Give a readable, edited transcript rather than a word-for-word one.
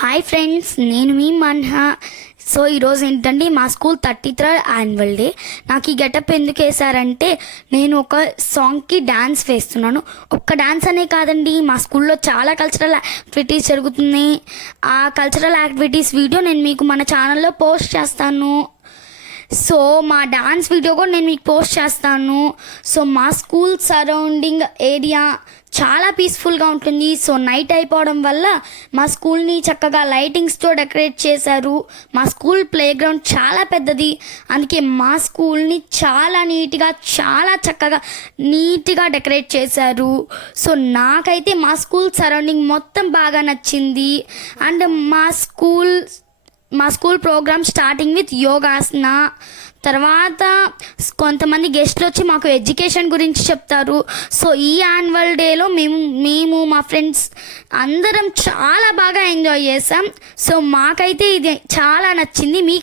Hi friends, నేను మీ Manha. So ఈరోజు ఏంటంటే మా స్కూల్ 33rd యాన్యువల్ డే. నాకు ఈ గెటప్ ఎందుకు వేశారంటే, నేను ఒక సాంగ్కి డ్యాన్స్ వేస్తున్నాను. ఒక్క డ్యాన్స్ అనే కాదండి, మా స్కూల్లో చాలా కల్చరల్ యాక్టివిటీస్ జరుగుతున్నాయి. ఆ కల్చరల్ యాక్టివిటీస్ వీడియో నేను మీకు మన ఛానల్లో పోస్ట్ చేస్తాను. సో మా డాన్స్ వీడియో కూడా నేను మీకు పోస్ట్ చేస్తాను. సో మా స్కూల్ సరౌండింగ్ ఏరియా చాలా పీస్ఫుల్గా ఉంటుంది. సో నైట్ అయిపోవడం వల్ల మా స్కూల్ని చక్కగా లైటింగ్స్తో డెకరేట్ చేశారు. మా స్కూల్ ప్లే గ్రౌండ్ చాలా పెద్దది, అందుకే మా స్కూల్ని చాలా నీట్గా చాలా చక్కగా నీట్గా డెకరేట్ చేశారు. సో నాకైతే మా స్కూల్ సరౌండింగ్ మొత్తం బాగా నచ్చింది. అండ్ మా స్కూల్ ప్రోగ్రామ్ స్టార్టింగ్ విత్ యోగాసన, తర్వాత కొంతమంది గెస్ట్లు వచ్చి మాకు ఎడ్యుకేషన్ గురించి చెప్తారు. సో ఈ యాన్యువల్ డేలో మేము మా ఫ్రెండ్స్ అందరం చాలా బాగా ఎంజాయ్ చేసాం. సో మాకైతే ఇది చాలా నచ్చింది.